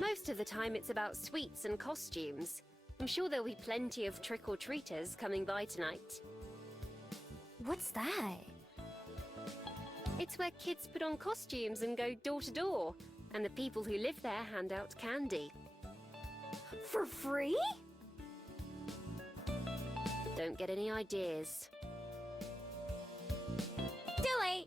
Most of the time it's about sweets and costumes. I'm sure there'll be plenty of trick-or-treaters coming by tonight. What's that? It's where kids put on costumes and go door to door, and the people who live there hand out candy. For free? Don't get any ideas. Too late!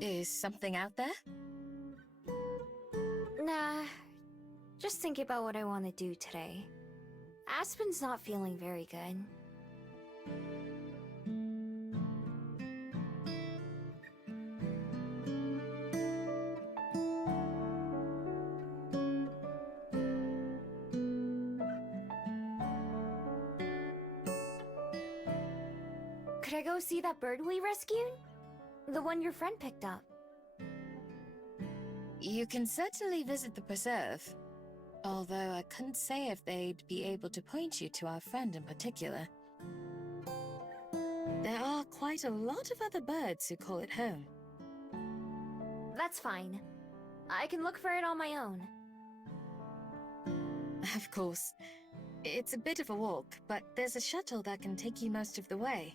Is something out there? Nah, just thinking about what I want to do today. Aspen's not feeling very good. Could I go see that bird we rescued? The one your friend picked up. You can certainly visit the preserve. Although I couldn't say if they'd be able to point you to our friend in particular. There are quite a lot of other birds who call it home. That's fine. I can look for it on my own. Of course. It's a bit of a walk, but there's a shuttle that can take you most of the way.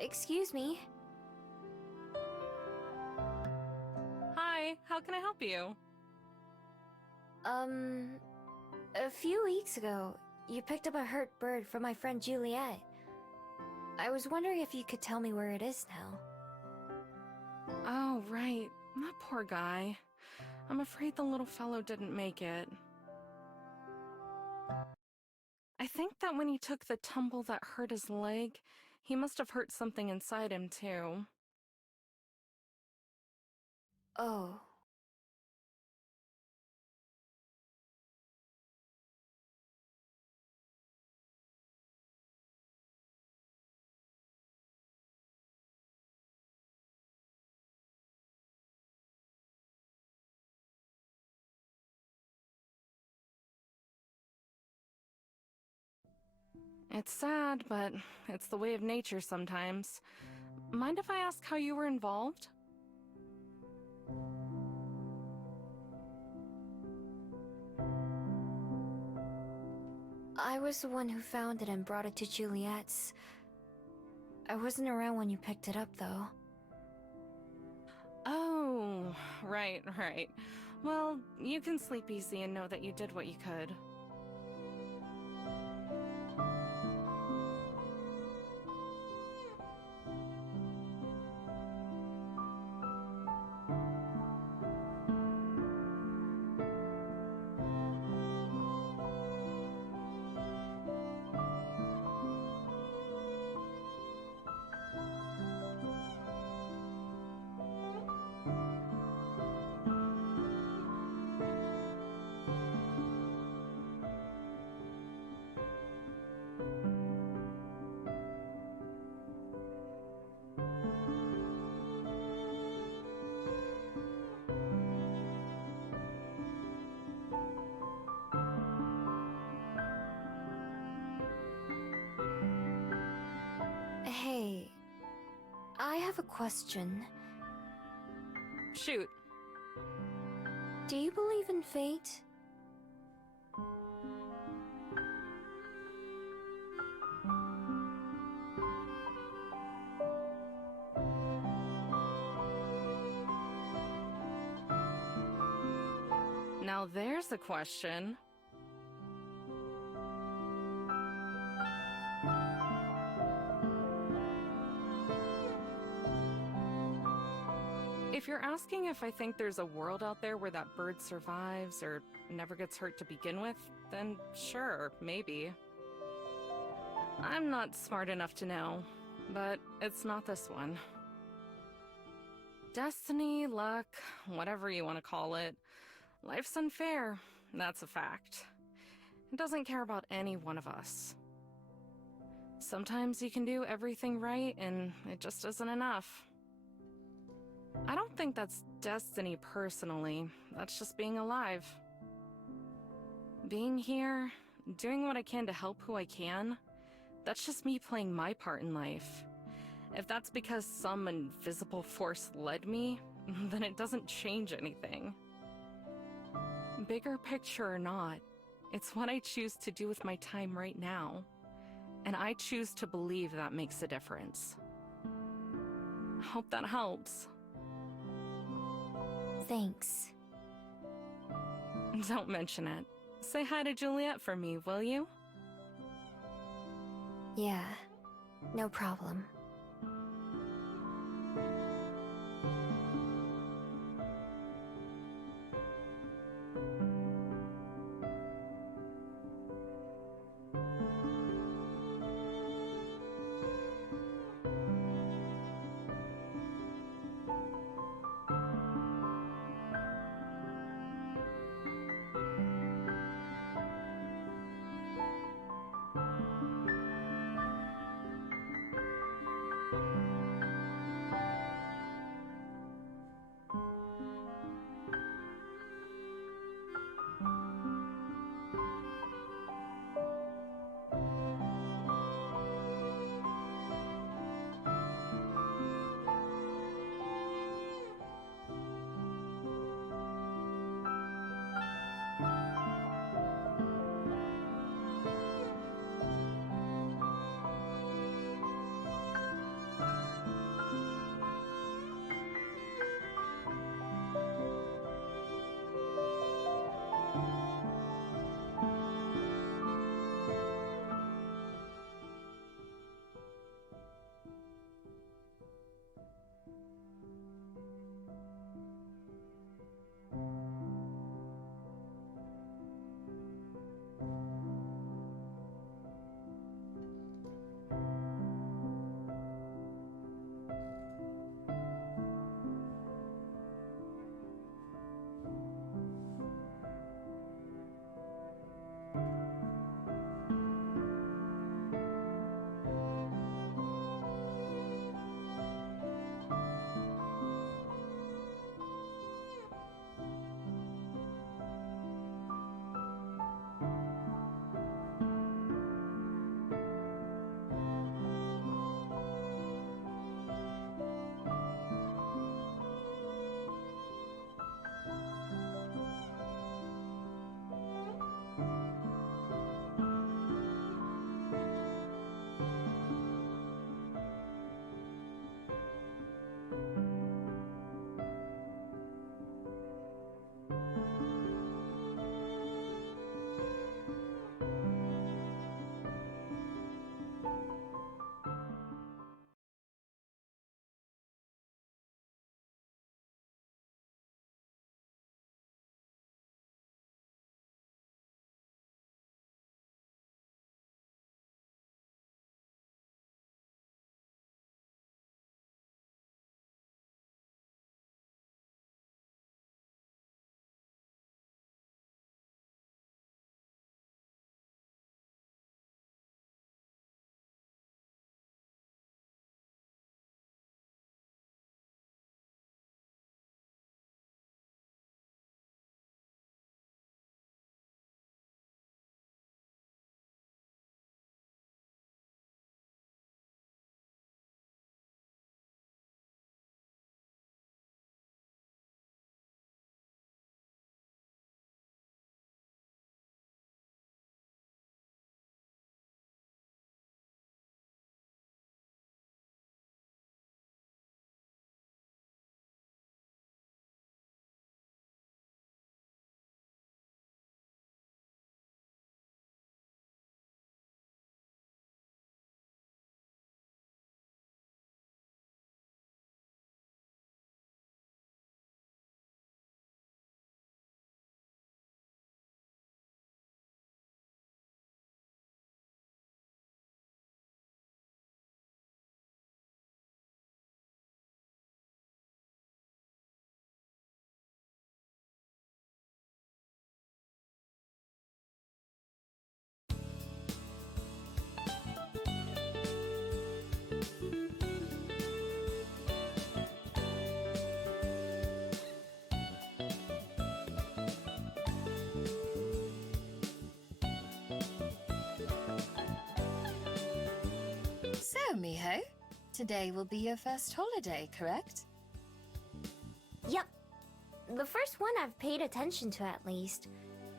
Excuse me. Hi, how can I help you? A few weeks ago, you picked up a hurt bird from my friend Juliet. I was wondering if you could tell me where it is now. Oh, right. That poor guy. I'm afraid the little fellow didn't make it. I think that when he took the tumble that hurt his leg, he must have hurt something inside him, too. Oh. It's sad, but it's the way of nature sometimes. Mind if I ask how you were involved? I was the one who found it and brought it to Juliet's. I wasn't around when you picked it up, though. Oh, right. Well, you can sleep easy and know that you did what you could. question. Shoot. Do you believe in fate? Now there's a question. If you're asking if I think there's a world out there where that bird survives or never gets hurt to begin with, then sure, maybe. I'm not smart enough to know, but it's not this one. Destiny, luck, whatever you want to call it. Life's unfair, that's a fact. It doesn't care about any one of us. Sometimes you can do everything right, and it just isn't enough. I don't think that's destiny personally, that's just being alive. Being here, doing what I can to help who I can, that's just me playing my part in life. If that's because some invisible force led me, then it doesn't change anything. Bigger picture or not, it's what I choose to do with my time right now. And I choose to believe that makes a difference. Hope that helps. Thanks. Don't mention it. Say hi to Juliet for me, will you? Yeah, no problem. So, Miho, today will be your first holiday, correct? Yep. The first one I've paid attention to, at least.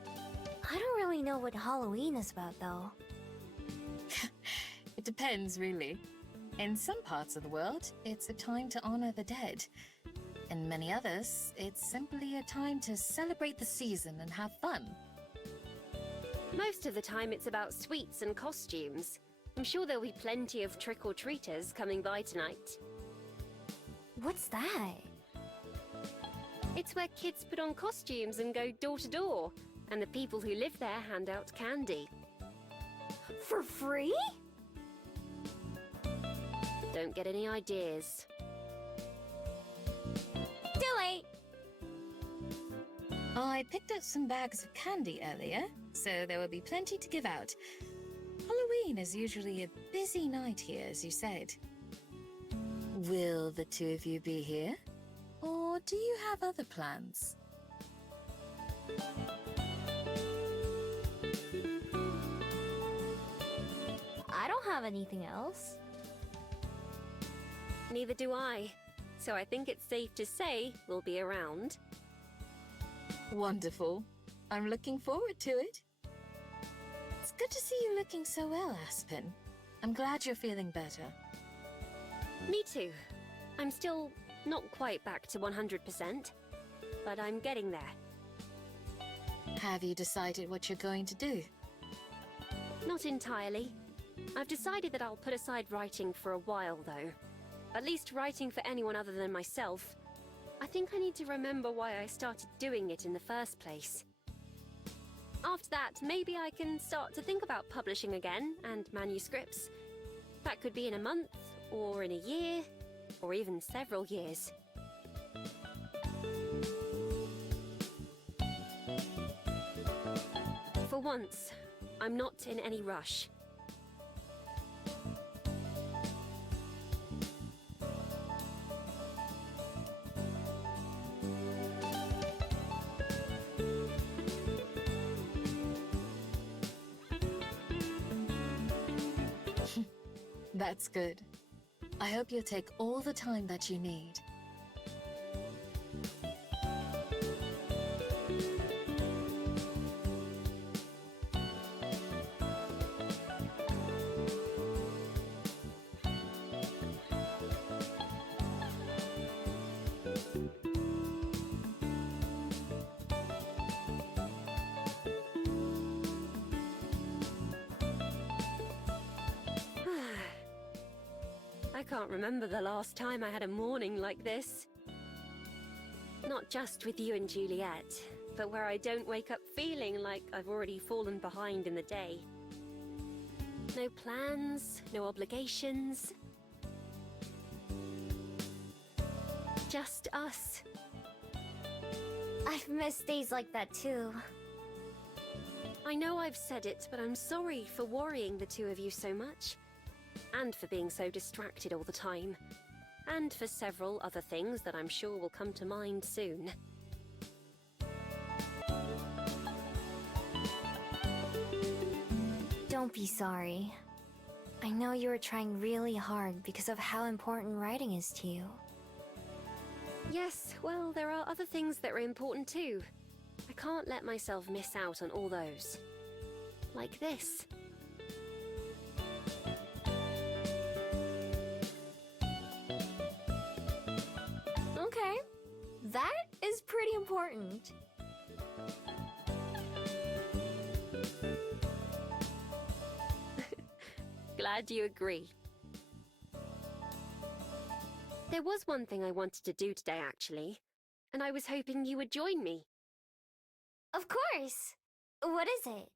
I don't really know what Halloween is about, though. It depends, really. In some parts of the world, it's a time to honor the dead. In many others, it's simply a time to celebrate the season and have fun. Most of the time it's about sweets and costumes. I'm sure there'll be plenty of trick-or-treaters coming by tonight. What's that? It's where kids put on costumes and go door to door, and the people who live there hand out candy. For free? Don't get any ideas. Too late! I picked up some bags of candy earlier, so there will be plenty to give out. Halloween is usually a busy night here, as you said. Will the two of you be here? Or do you have other plans? I don't have anything else. Neither do I. So I think it's safe to say we'll be around. Wonderful. I'm looking forward to it. It's good to see you looking so well, Aspen. I'm glad you're feeling better. Me too. I'm still not quite back to 100%, but I'm getting there. Have you decided what you're going to do? Not entirely. I've decided that I'll put aside writing for a while, though. At least writing for anyone other than myself. I think I need to remember why I started doing it in the first place. After that, maybe I can start to think about publishing again, and manuscripts. That could be in a month, or in a year, or even several years. For once, I'm not in any rush. That's good. I hope you'll take all the time that you need. I can't remember the last time I had a morning like this. Not just with you and Juliet, but where I don't wake up feeling like I've already fallen behind in the day. No plans, no obligations. Just us. I've missed days like that too. I know I've said it, but I'm sorry for worrying the two of you so much. And for being so distracted all the time. And for several other things that I'm sure will come to mind soon. Don't be sorry. I know you were trying really hard because of how important writing is to you. Yes, well, there are other things that are important too. I can't let myself miss out on all those. Like this. Okay, that is pretty important. Glad you agree. There was one thing I wanted to do today, actually, and I was hoping you would join me. Of course! What is it?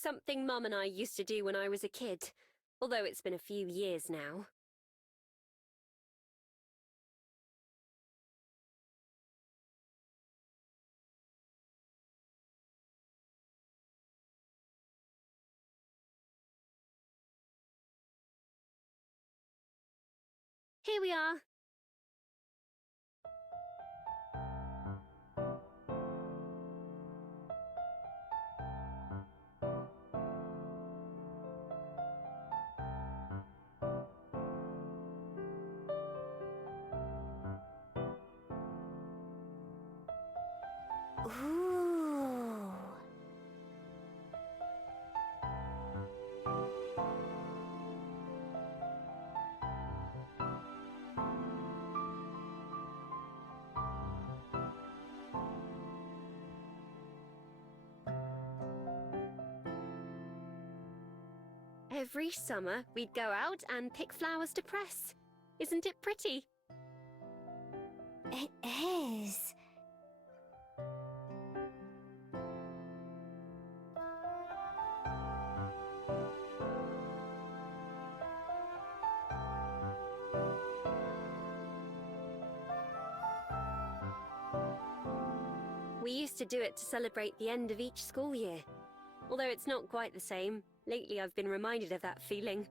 something Mum and I used to do when I was a kid, although it's been a few years now. Here we are. Ooh. Every summer, we'd go out and pick flowers to press. Isn't it pretty? It is. We used to do it to celebrate the end of each school year. Although it's not quite the same, lately I've been reminded of that feeling.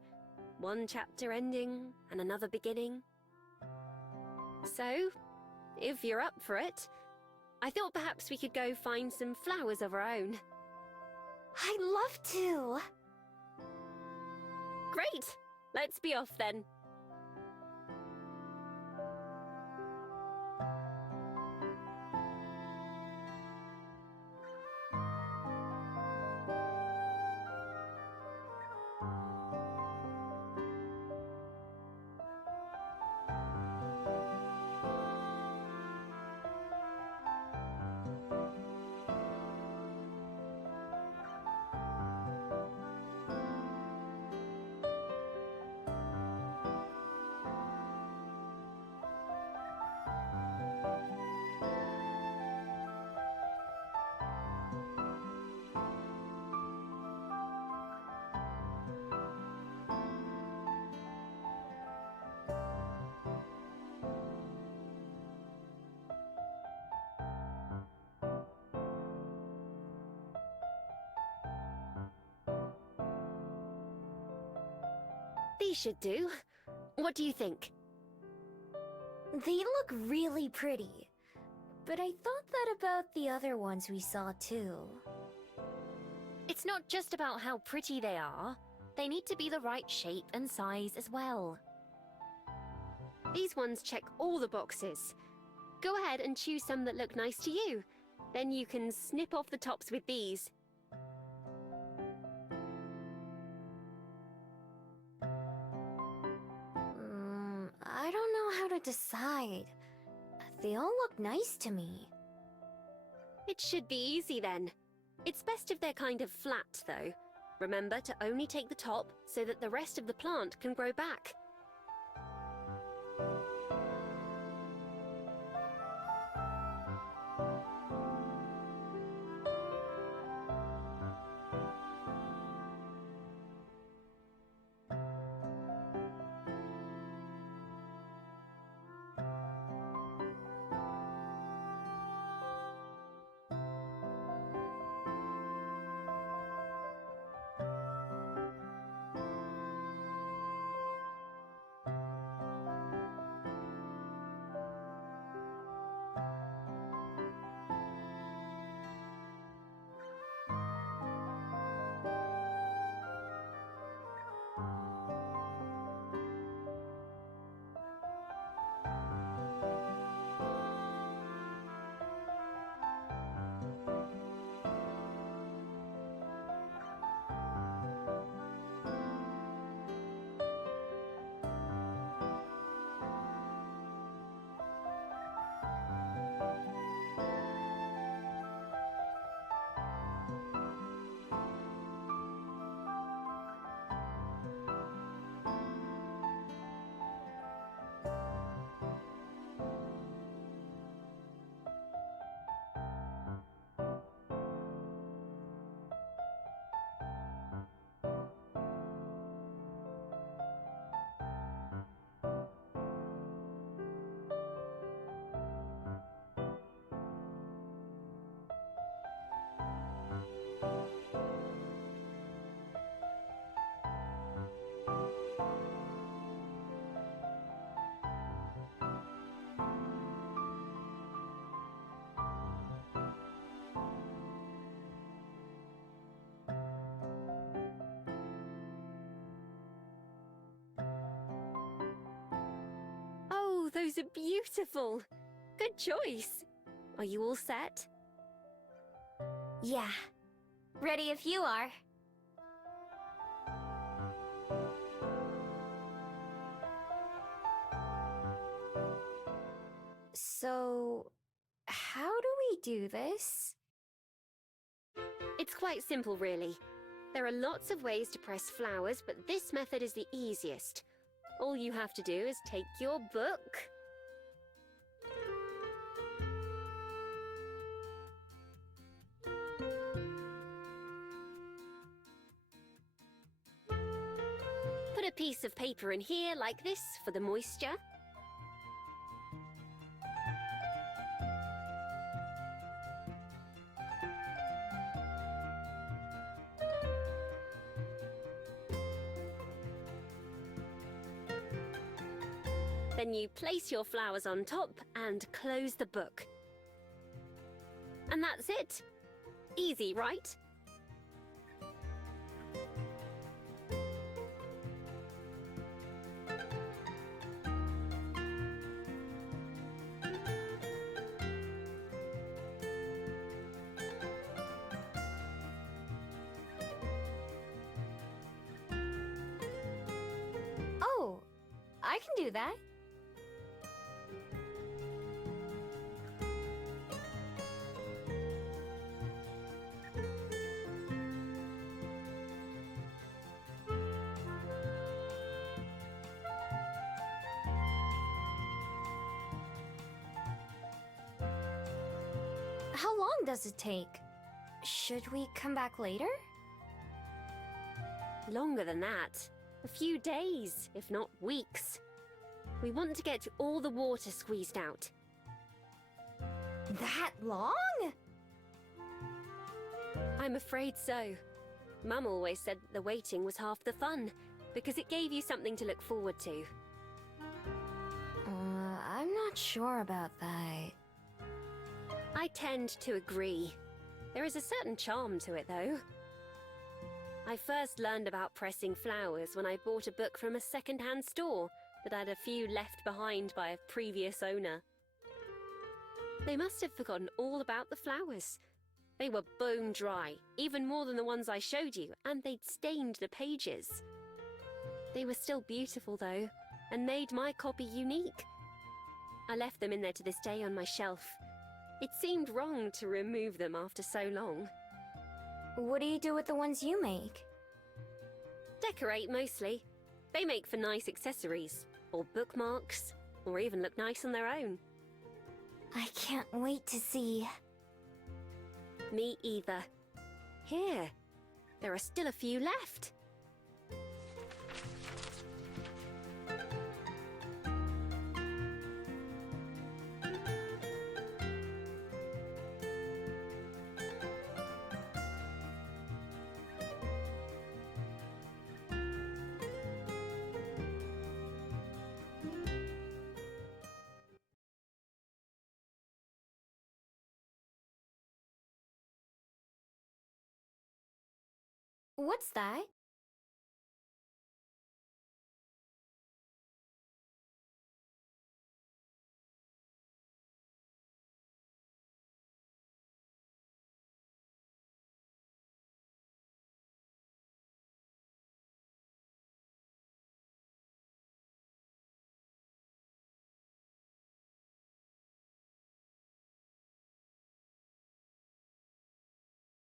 One chapter ending and another beginning. So, if you're up for it, I thought perhaps we could go find some flowers of our own. I'd love to. Great! Let's be off then. These should do. What do you think? They look really pretty. But I thought that about the other ones we saw too. It's not just about how pretty they are. They need to be the right shape and size as well. These ones check all the boxes. Go ahead and choose some that look nice to you. Then you can snip off the tops with these. I don't know how to decide. They all look nice to me. It should be easy then. It's best if they're kind of flat, though. Remember to only take the top so that the rest of the plant can grow back. Oh, those are beautiful. Good choice. Are you all set? Yeah. Ready if you are. So, how do we do this? It's quite simple, really. There are lots of ways to press flowers, but this method is the easiest. All you have to do is take your book, put a piece of paper in here like this for the moisture. Then you place your flowers on top and close the book. And that's it. Easy, right? Oh, I can do that. How long does it take? Should we come back later? Longer than that. A few days, if not weeks. We want to get all the water squeezed out. That long? I'm afraid so. Mum always said the waiting was half the fun, because it gave you something to look forward to. I'm not sure about that. I tend to agree. There is a certain charm to it, though. I first learned about pressing flowers when I bought a book from a second-hand store that had a few left behind by a previous owner. They must have forgotten all about the flowers. They were bone dry, even more than the ones I showed you, and they'd stained the pages. They were still beautiful, though, and made my copy unique. I left them in there to this day on my shelf. It seemed wrong to remove them after so long. What do you do with the ones you make? Decorate, mostly. They make for nice accessories, or bookmarks, or even look nice on their own. I can't wait to see. Me either. Here, there are still a few left. What's that?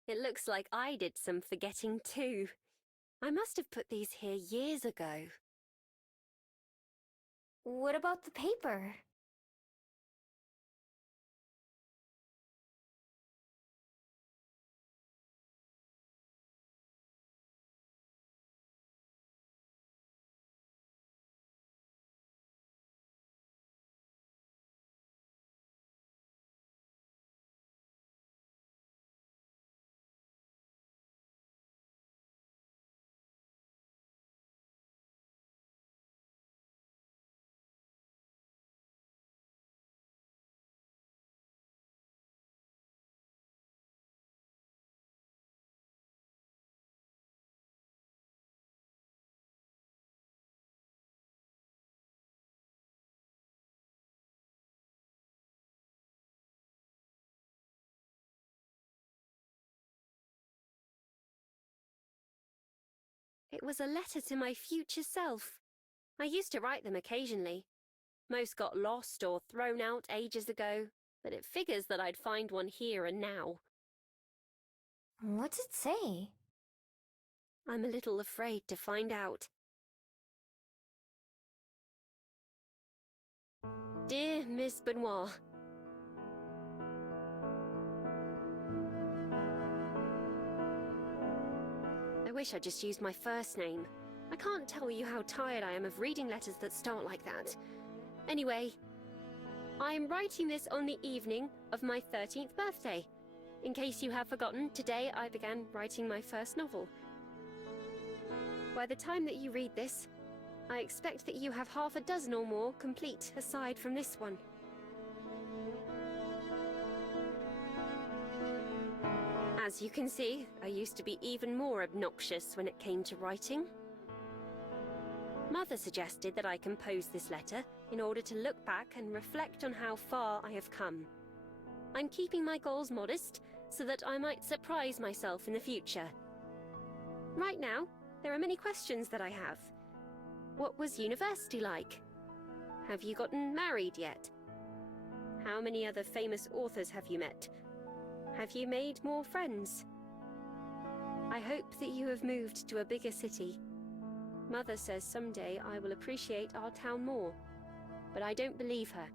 It looks like I did some forgetting too. I must have put these here years ago. What about the paper? It was a letter to my future self. I used to write them occasionally. Most got lost or thrown out ages ago, but it figures that I'd find one here and now. What's it say? I'm a little afraid to find out. Dear Miss Benoit, I wish I just used my first name. I can't tell you how tired I am of reading letters that start like that. Anyway, I'm writing this on the evening of my 13th birthday. In case you have forgotten, today I began writing my first novel. By the time that you read this, I expect that you have half a dozen or more complete aside from this one. As you can see, I used to be even more obnoxious when it came to writing. Mother suggested that I compose this letter in order to look back and reflect on how far I have come. I'm keeping my goals modest so that I might surprise myself in the future. Right now, there are many questions that I have. What was university like? Have you gotten married yet? How many other famous authors have you met? Have you made more friends? I hope that you have moved to a bigger city. Mother says someday I will appreciate our town more, but I don't believe her.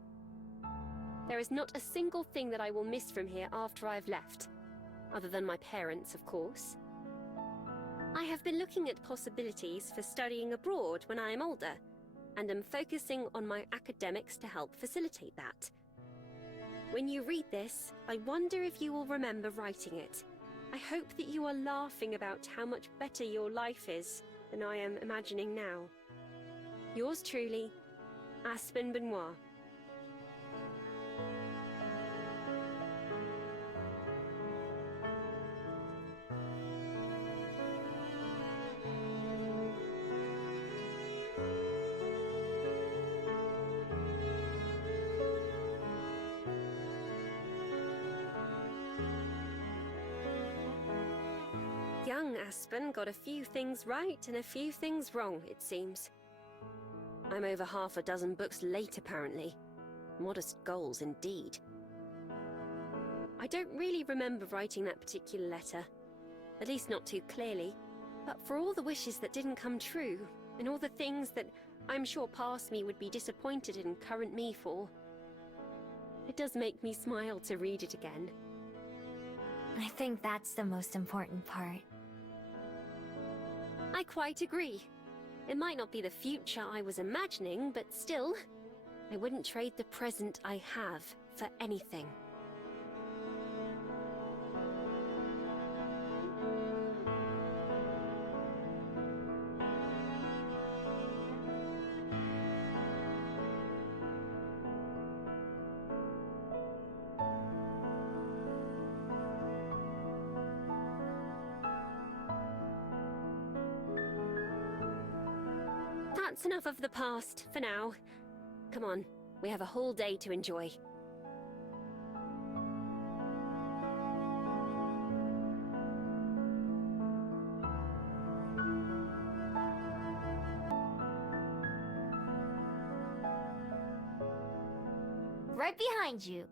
There is not a single thing that I will miss from here after I've left, other than my parents, of course. I have been looking at possibilities for studying abroad when I am older, and am focusing on my academics to help facilitate that. When you read this, I wonder if you will remember writing it. I hope that you are laughing about how much better your life is than I am imagining now. Yours truly, Aspen Benoit. Young Aspen got a few things right and a few things wrong, it seems. I'm over half a dozen books late, apparently. Modest goals, indeed. I don't really remember writing that particular letter. At least not too clearly. But for all the wishes that didn't come true, and all the things that I'm sure past me would be disappointed in current me for, it does make me smile to read it again. I think that's the most important part. I quite agree. It might not be the future I was imagining, but still, I wouldn't trade the present I have for anything. That's enough of the past, for now. Come on, we have a whole day to enjoy. Right behind you.